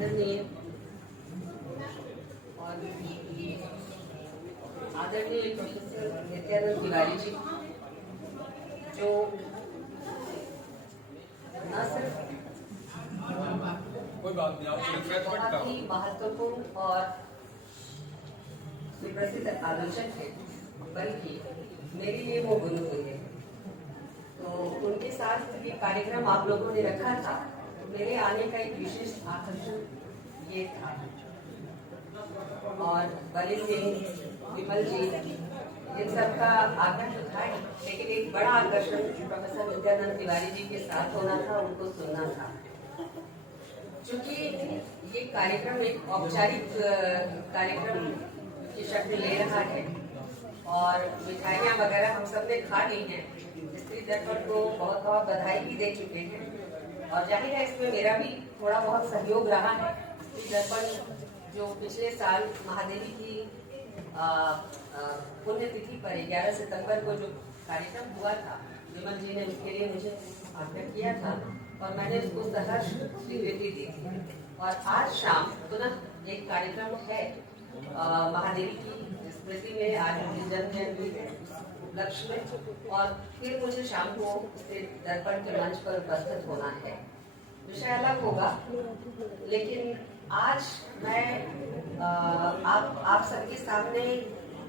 आदरणीय और आदरणीय प्रोफेसर नित्यानंद तिवारी जी, जो न सिर्फ बहुत ही महत्वपूर्ण और सुप्रसिद्ध आलोचक है, बल्कि मेरे लिए वो गुरु हुए। तो उनके साथ ये कार्यक्रम आप लोगों ने रखा था, मेरे आने का एक विशेष आकर्षण ये था। और बलि सिंह, विमल जी, इन सबका आग्रह तो था, लेकिन एक बड़ा आकर्षण प्रोफेसर नित्यानंद तिवारी जी के साथ होना था, उनको सुनना था। चूंकि ये कार्यक्रम एक औपचारिक कार्यक्रम की शक्ल ले रहा है और मिठाइयाँ वगैरह हम सब ने खा ली हैं, स्त्री दर्पण को बहुत बहुत बधाई भी दे चुके हैं और जाहिर है इसमें मेरा भी थोड़ा बहुत सहयोग रहा है। स्त्री दर्पण जो पिछले साल महादेवी की पुण्यतिथि पर 11 सितंबर को जो कार्यक्रम हुआ था, विमल जी ने उसके लिए मुझे आग्रह किया था और मैंने उसको सहर्ष स्वीकृति दी थी। और आज शाम पुनः एक कार्यक्रम है महादेवी की स्मृति में, आज उनकी जन्म जयंती है उपलक्ष्य में, और फिर मुझे शाम को दर्पण के मंच पर उपस्थित होना है। विषय अलग होगा, लेकिन आज मैं आप सबके सामने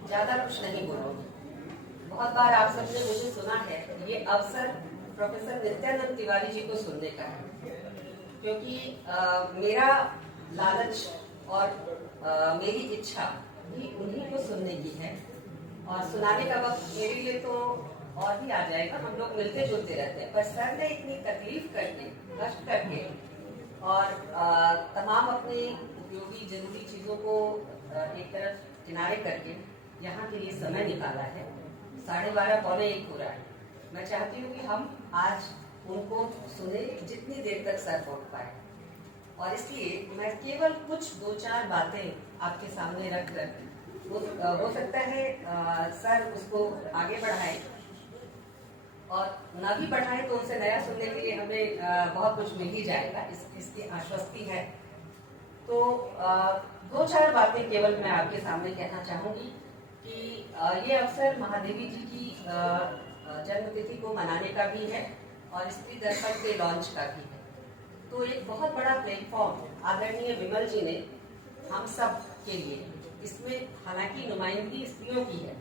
ज्यादा कुछ नहीं बोलूंगी। बहुत बार आप सबने मुझे सुना है, ये अवसर प्रोफेसर नित्यानंद तिवारी जी को सुनने का है, क्योंकि मेरा लालच और मेरी इच्छा भी उन्हीं को सुनने की है और सुनाने का वक्त मेरे लिए तो और भी आ जाएगा। हम लोग मिलते जुलते रहते हैं, पर सर ने इतनी तकलीफ करके, कष्ट करके और तमाम अपनी उपयोगी जरूरी चीजों को एक तरफ किनारे करके यहाँ के लिए समय निकाला है। 12:30 पौने 1 हो रहा है। मैं चाहती हूँ कि हम आज उनको सुने जितनी देर तक सर पहुँच पाए, और इसलिए मैं केवल कुछ 2-4 बातें आपके सामने रखकर, हो सकता है सर उसको आगे बढ़ाए और न भी बढ़ाए तो उनसे नया सुनने के लिए हमें बहुत कुछ मिल ही जाएगा, इसकी आश्वस्ति है। तो 2-4 बातें केवल मैं आपके सामने कहना चाहूंगी कि ये अवसर महादेवी जी की जन्मतिथि को मनाने का भी है और स्त्री दर्पण के लॉन्च का भी है। तो एक बहुत बड़ा प्लेटफॉर्म आदरणीय विमल जी ने हम सब के लिए, इसमें हालांकि नुमाइंदगी स्त्रियों की है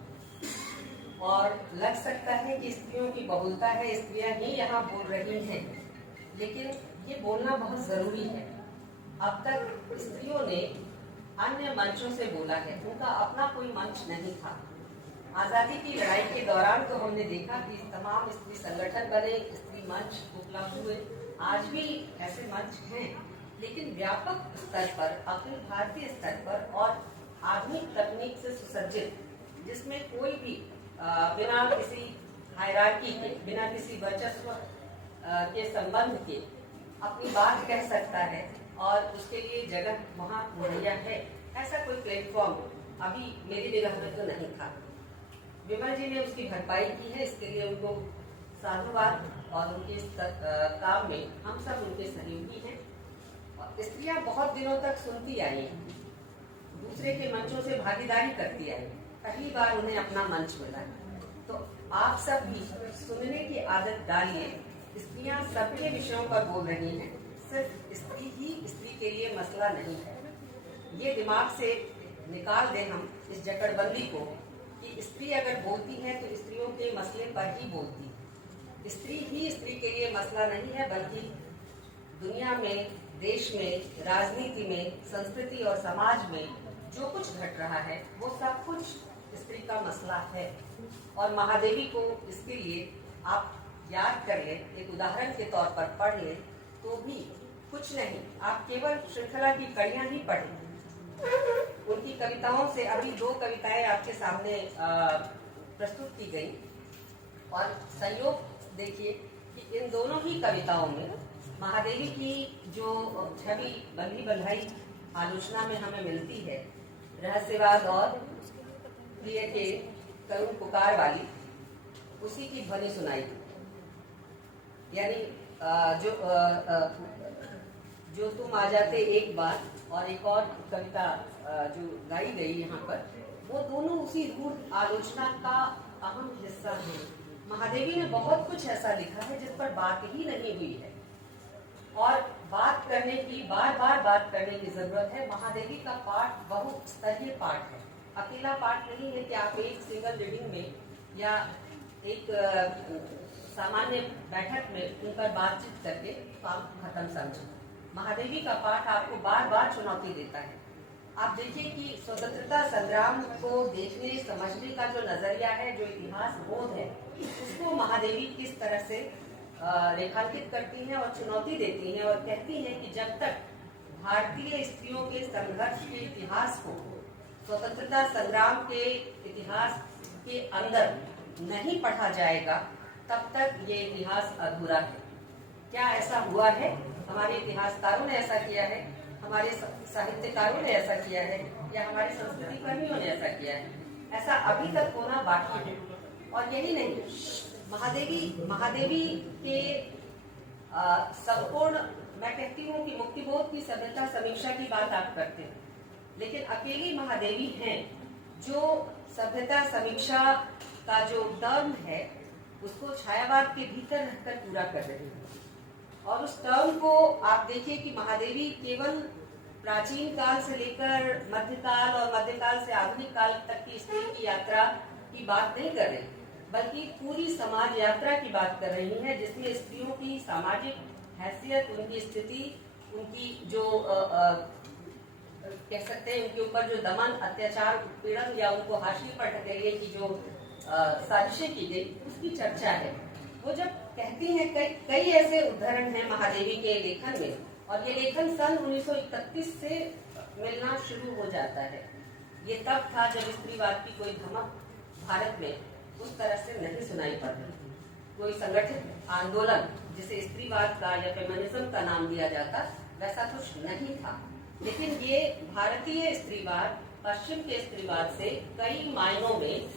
और लग सकता है कि स्त्रियों की बहुलता है, स्त्रियां ही यहाँ बोल रही हैं, लेकिन ये बोलना बहुत जरूरी है। अब तक स्त्रियों ने अन्य मंचों से बोला है, उनका अपना कोई मंच नहीं था। आजादी की लड़ाई के दौरान तो हमने देखा कि तमाम स्त्री संगठन बने, स्त्री मंच उपलब्ध हुए, आज भी ऐसे मंच हैं, लेकिन व्यापक स्तर पर, अखिल भारतीय स्तर पर और आधुनिक तकनीक से सुसज्जित, जिसमें कोई भी बिना किसी हायरार्की के, बिना किसी वर्चस्व के संबंध के अपनी बात कह सकता है और उसके लिए जगह वहाँ मुहैया है, ऐसा कोई प्लेटफॉर्म अभी मेरी निगाह में तो नहीं था। विमल जी ने उसकी भरपाई की है, इसके लिए उनको साधुवाद, और उनके काम में हम सब उनके सहयोगी हैं। और स्त्रियां बहुत दिनों तक सुनती आई, दूसरे के मंचों से भागीदारी करती आई, पहली बार उन्हें अपना मंच मिला। तो आप सब भी सुनने की आदत डालिए। स्त्रियां सबके विषयों पर बोल रही हैं, सिर्फ स्त्री ही स्त्री के लिए मसला नहीं है। ये दिमाग से निकाल दें हम इस जकड़बंदी को कि स्त्री अगर बोलती है तो स्त्रियों के मसले पर ही बोलती है। स्त्री ही स्त्री के लिए मसला नहीं है, बल्कि दुनिया में, देश में, राजनीति में, संस्कृति और समाज में जो कुछ घट रहा है वो सब कुछ स्त्री का मसला है। और महादेवी को इसके लिए आप याद कर ले, एक उदाहरण के तौर पर पढ़ ले तो भी कुछ नहीं, आप केवल श्रृंखला की कड़ियां ही पढ़ें। उनकी कविताओं से अभी 2 कविताएं आपके सामने प्रस्तुत की गई और संयोग देखिए कि इन दोनों ही कविताओं में महादेवी की जो छवि बंधी बंधाई आलोचना में हमें मिलती है, रहस्यवाद और प्रिय के करुण पुकार वाली, उसी की ध्वनि सुनाई। यानी जो जो तुम आ जाते एक बार और एक और कविता जो गाई गई यहाँ पर, वो दोनों उसी रूढ़ आलोचना का अहम हिस्सा है। महादेवी ने बहुत कुछ ऐसा लिखा है जिस पर बात ही नहीं हुई है और बात करने की, बार बार बात करने की जरूरत है। महादेवी का पाठ बहुस्तरीय पाठ है, अकेला पाठ नहीं है कि आप एक सिंगल रीडिंग में या एक सामान्य बैठक में उन पर बातचीत करके काम खत्म समझो। महादेवी का पाठ आपको बार बार चुनौती देता है। आप देखिए कि स्वतंत्रता संग्राम को देखने समझने का जो नजरिया है, जो इतिहास बोध है, उसको महादेवी किस तरह से रेखांकित करती हैं और चुनौती देती हैं और कहती हैं कि जब तक भारतीय स्त्रियों के संघर्ष के इतिहास को स्वतंत्रता संग्राम के इतिहास के अंदर नहीं पढ़ा जाएगा, तब तक ये इतिहास अधूरा है। क्या ऐसा हुआ है? हमारे इतिहासकारों ने ऐसा किया है, हमारे साहित्यकारों ने ऐसा किया है, या हमारे संस्कृति कर्मियों ने ऐसा किया है? ऐसा अभी तक होना बाकी है। और यही नहीं, महादेवी के संपूर्ण, मैं कहती हूँ कि मुक्तिबोध की सभ्यता समीक्षा की बात आप करते हैं, लेकिन अकेली महादेवी हैं जो सभ्यता समीक्षा का जो टर्म है उसको छायावाद के भीतर रहकर पूरा कर रही है। और उस टर्म को आप देखिए कि महादेवी केवल प्राचीन काल से लेकर मध्यकाल और मध्यकाल से आधुनिक काल तक की स्त्री की यात्रा की बात नहीं कर रही, बल्कि पूरी समाज यात्रा की बात कर रही है, जिसमें स्त्रियों की सामाजिक हैसियत, उनकी स्थिति, उनकी जो कह सकते हैं उनके ऊपर जो दमन, अत्याचार, उत्पीड़न या उनको हाशिए पर ढकेलने की जो साजिशें की गई, उसकी चर्चा है। वो जब कहती हैं, कई ऐसे उदाहरण हैं महादेवी के लेखन में, और ये लेखन सन 1931 से मिलना शुरू हो जाता है। ये तब था जब स्त्रीवाद की कोई धमक भारत में उस तरह से नहीं सुनाई पड़ रही थी। कोई संगठित आंदोलन जिसे स्त्रीवाद का या फेमिनिज्म का नाम दिया जाता, वैसा कुछ नहीं था। लेकिन ये भारतीय स्त्रीवाद पश्चिम के स्त्रीवाद से कई मायनों में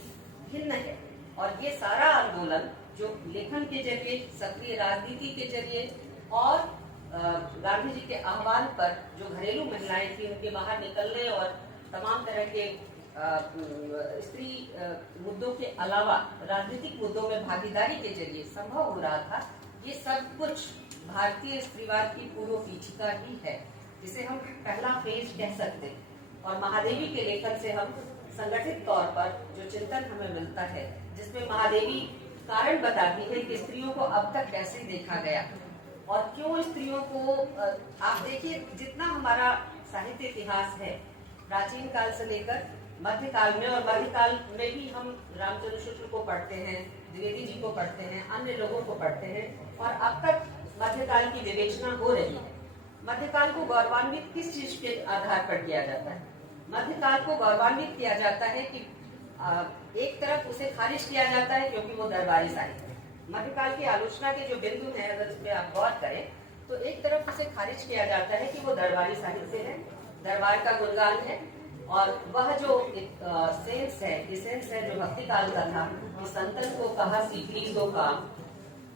भिन्न है, और ये सारा आंदोलन जो लेखन के जरिए, सक्रिय राजनीति के जरिए और गांधी जी के आह्वान पर जो घरेलू महिलाएं थी उनके बाहर निकलने और तमाम तरह के स्त्री मुद्दों के अलावा राजनीतिक मुद्दों में भागीदारी के जरिए संभव हो रहा था। ये सब कुछ भारतीय स्त्रीवाद की पूर्व पीछिका ही है, जिसे हम पहला फेज कह सकते हैं। और महादेवी के लेखन से हम संगठित तौर पर जो चिंतन हमें मिलता है, जिसमें महादेवी कारण बताती है कि स्त्रियों को अब तक कैसे देखा गया और क्यों स्त्रियों को, आप देखिए जितना हमारा साहित्य इतिहास है प्राचीन काल से लेकर मध्यकाल में, और मध्यकाल में भी हम रामचंद्र शुक्ल को पढ़ते हैं, द्विवेदी जी को पढ़ते हैं, अन्य लोगों को पढ़ते हैं, और अब तक मध्यकाल की विवेचना हो रही है। मध्यकाल को गौरवान्वित किस चीज के आधार पर किया जाता है? मध्यकाल को गौरवान्वित किया जाता है कि एक तरफ उसे खारिज किया जाता है क्योंकि वो दरबारी साहित्य है। मध्यकाल की आलोचना के जो बिंदु हैं, अगर उस पर आप गौर करें तो एक तरफ उसे खारिज किया जाता है कि वो दरबारी साहित्य है, दरबार का गुणगान है, और वह जो सेंस है, इसेंस है जो भक्ति काल का था कि संतन को कहा सीकरी तो काम,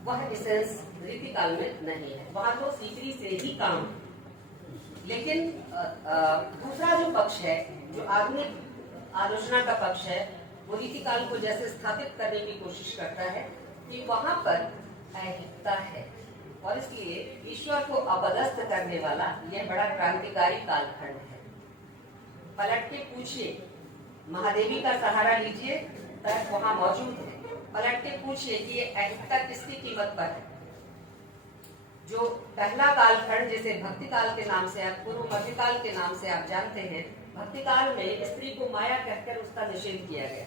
वह इसेंस रीति काल में नहीं है। वहां तो सीकरी से ही काम। लेकिन दूसरा जो पक्ष है, जो आधुनिक आलोचना का पक्ष है, वो रीति काल को जैसे स्थापित करने की कोशिश करता है कि वहां पर ऐहिकता है, और इसलिए ईश्वर को अपदस्थ करने वाला यह बड़ा क्रांतिकारी कालखंड है। पलट के पूछिए, महादेवी का सहारा लीजिए, तर्क वहां मौजूद है। पलट के पूछिए कि ये ऐहिकता किसकी कीमत पर है। जो पहला कालखंड जिसे भक्ति काल के नाम से, आप पूर्व मध्यकाल के नाम से आप जानते हैं, भक्ति काल में स्त्री को माया कहकर उसका निषेध किया गया,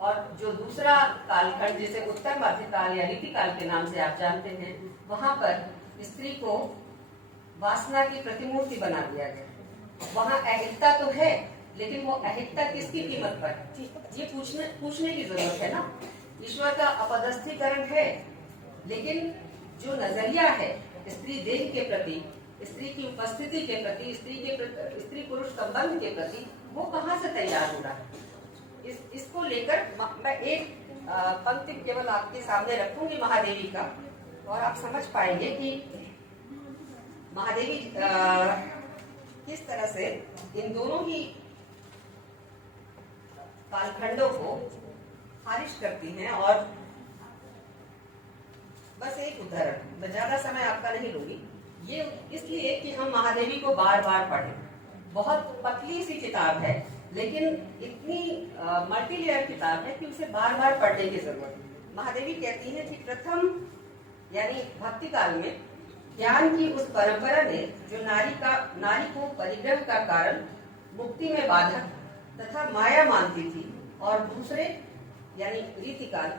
और जो दूसरा कालखंड जिसे उत्तर मध्यकाल या रीति काल के नाम से आप जानते हैं, वहां पर स्त्री को वासना की प्रतिमूर्ति बना दिया गया। वहां ऐहिकता तो है, लेकिन वो ऐहिकता किसकी कीमत पर है, ये पूछने की जरूरत है ना। ईश्वर का अपदस्थीकरण है, लेकिन जो नजरिया है स्त्री देह के प्रति, स्त्री की उपस्थिति के प्रति, स्त्री पुरुष संबंध के प्रति, वो कहाँ से तैयार हो रहा है? इसको लेकर मैं एक पंक्ति केवल आपके सामने रखूंगी महादेवी का, और आप समझ पाएंगे कि महादेवी किस तरह से इन दोनों ही कालखंडों को खारिज करती हैं। और बस एक उदाहरण, मैं ज्यादा समय आपका नहीं लूंगी, ये इसलिए कि हम महादेवी को बार बार पढ़ें। बहुत पतली सी किताब है, लेकिन इतनी मल्टी लेयर किताब है कि उसे बार बार पढ़ने की जरूरत है। महादेवी कहती हैं कि प्रथम यानी भक्ति काल में ज्ञान की उस परंपरा ने जो नारी को परिग्रह का कारण, मुक्ति में बाधक तथा माया मानती थी, और दूसरे यानी रीतिकाल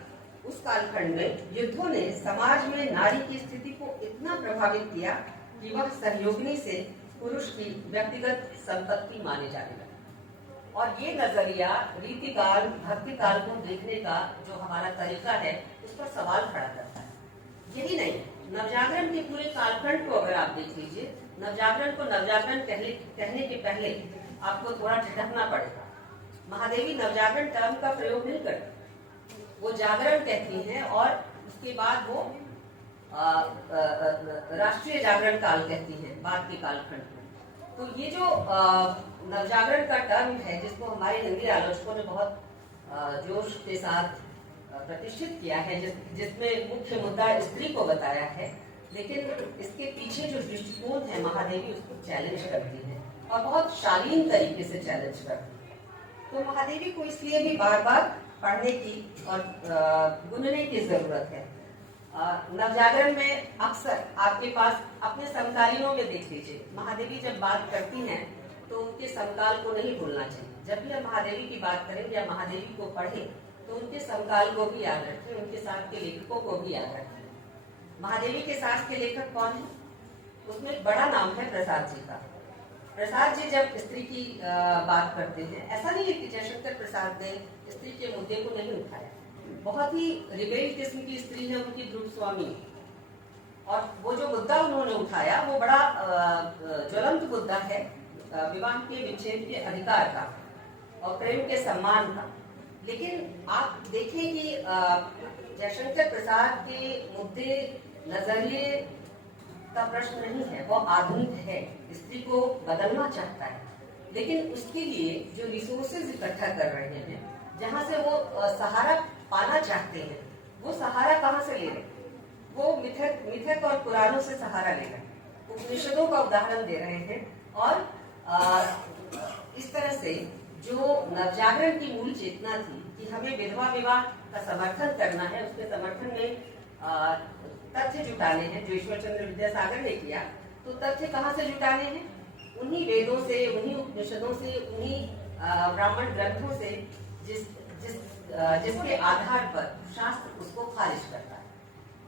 उस कालखंड में युद्धों ने समाज में नारी की स्थिति को इतना प्रभावित किया कि वह सहयोगिनी से पुरुष की व्यक्तिगत संपत्ति माने जाने लगे। और ये नजरिया रीतिकाल भक्ति काल को देखने का जो हमारा तरीका है उस पर सवाल खड़ा करता है। यही नहीं, नवजागरण के पूरे कालखंड को अगर आप देख लीजिए, नवजागरण को नवजागरण कहने के पहले आपको थोड़ा ठिठकना पड़ेगा। महादेवी नवजागरण टर्म का प्रयोग नहीं करती, वो जागरण कहती हैं, और उसके बाद वो राष्ट्रीय जागरण काल कहती हैं बाद के कालखंड में। तो ये जो नवजागरण का टर्म है, जिसको हमारे हिंदी आलोचकों ने बहुत जोश के साथ प्रतिष्ठित किया है, जिसमें मुख्य मुद्दा स्त्री को बताया है, लेकिन इसके पीछे जो दृष्टिकोण है महादेवी उसको चैलेंज करती है और बहुत शालीन तरीके से चैलेंज करती है। तो महादेवी को इसलिए भी बार बार पढ़ने की और गुनने की जरूरत है। नवजागरण में अक्सर आपके पास अपने समकालीनों में देख लीजिए, महादेवी जब बात करती हैं तो उनके समकाल को नहीं भूलना चाहिए। जब भी हम महादेवी की बात करें या महादेवी को पढ़ें तो उनके समकाल को भी याद रखें, उनके साथ के लेखकों को भी याद रखें। महादेवी के साथ के लेखक कौन है? उसमें एक बड़ा नाम है प्रसाद जी का। प्रसाद जी जब स्त्री की बात करते हैं, ऐसा नहीं है कि जयशंकर प्रसाद ने स्त्री के मुद्दे को नहीं उठाया। बहुत ही रिबेल किस्म की स्त्री है उनकी ध्रुव स्वामी, और वो जो मुद्दा उन्होंने उठाया वो बड़ा ज्वलंत मुद्दा है, विवाह के विच्छेद के अधिकार का और प्रेम के सम्मान का। लेकिन आप देखें कि जयशंकर प्रसाद के मुद्दे नजरिए का प्रश्न नहीं है, वो आधुनिक है, स्त्री को बदलना चाहता है, लेकिन उसके लिए जो रिसोर्सेज इकट्ठा कर रहे हैं, जहाँ से वो सहारा पाना चाहते हैं, वो सहारा कहाँ से ले रहे हैं? वो मिथक और पुराणों से सहारा ले रहे हैं, उपनिषदों का उदाहरण दे रहे हैं। और इस तरह से जो नवजागरण की मूल चेतना थी कि हमें विधवा विवाह का समर्थन करना है, उसके समर्थन में तथ्य जुटाने हैं, जो ईश्वर चंद्र विद्यासागर ने किया। तो तथ्य कहाँ से जुटाने हैं? उन्हीं वेदों से, उन्हीं उपनिषदों से, उन्हीं ब्राह्मण ग्रंथों से, जिसके आधार पर शास्त्र उसको खारिज करता है।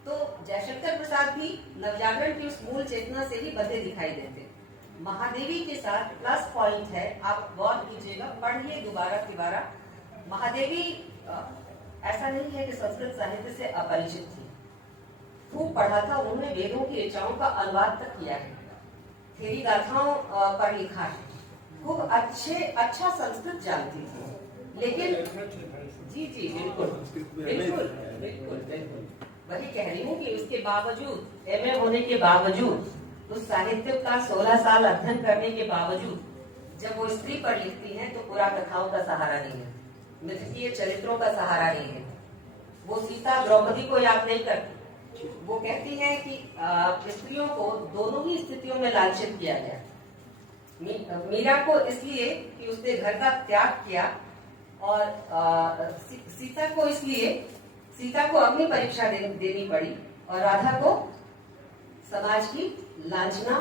तो जयशंकर प्रसाद भी नवजागरण की उस मूल चेतना से ही बंधे दिखाई देते। महादेवी के साथ प्लस पॉइंट है, आप गौर कीजिएगा, पढ़िए दोबारा तिबारा। महादेवी ऐसा नहीं है कि संस्कृत साहित्य से अपरिचित थी, खूब पढ़ा था उन्होंने, वेदों की ऋचाओं का अनुवाद तक किया है, थेरी गाथाओं पर लिखा है, खूब अच्छा संस्कृत जानती थी। लेकिन जी बिल्कुल बिल्कुल बिल्कुल बिल्कुल वही कह रही हूँ कि उसके बावजूद, एमए होने के बावजूद, उस साहित्य का 16 साल अध्ययन करने के बावजूद, जब वो स्त्री पर लिखती हैं तो पुरा कथाओं का सहारा नहीं है, मिथकीय चरित्रों का सहारा नहीं है। वो सीता द्रौपदी को याद नहीं करती। वो कहती हैं कि स्त्रियों को दोनों ही स्थितियों में लांछित किया गया। मीरा को इसलिए कि उसने घर का त्याग किया, और सीता को अग्नि परीक्षा देनी पड़ी, और राधा को समाज की लांछना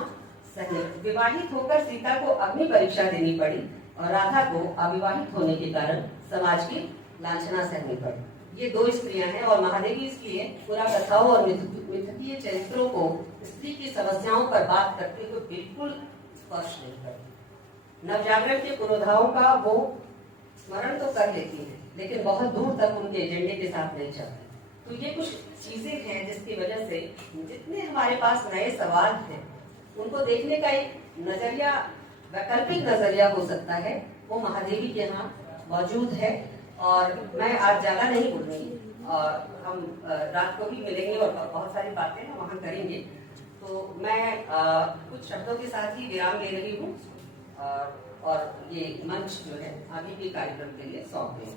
सहनी। विवाहित होकर सीता को अग्नि परीक्षा देनी पड़ी और राधा को अविवाहित होने के कारण समाज की लांछना सहनी पड़ी। ये दो स्त्रियां हैं, और महादेवी इसलिए पुरा कथाओं और मिथकीय चरित्रों को स्त्री की समस्याओं पर बात करते हुए बिल्कुल स्पर्श नहीं करती। नवजागरण के पुरोधाओं का वो स्मरण तो कर लेती है, लेकिन बहुत दूर तक उनके एजेंडे के साथ नहीं चलती। तो ये कुछ चीजें हैं जिसकी वजह से जितने हमारे पास नए सवाल हैं, उनको देखने का एक नजरिया, वैकल्पिक नजरिया हो सकता है, वो महादेवी के यहाँ मौजूद है। और मैं आज ज्यादा नहीं बोलूंगी, और हम रात को भी मिलेंगे और बहुत सारी बातें हम वहाँ करेंगे। तो मैं कुछ शब्दों के साथ ही विराम ले रही हूँ और ये मंच जो है आगे के कार्यक्रम के लिए सौंप दें।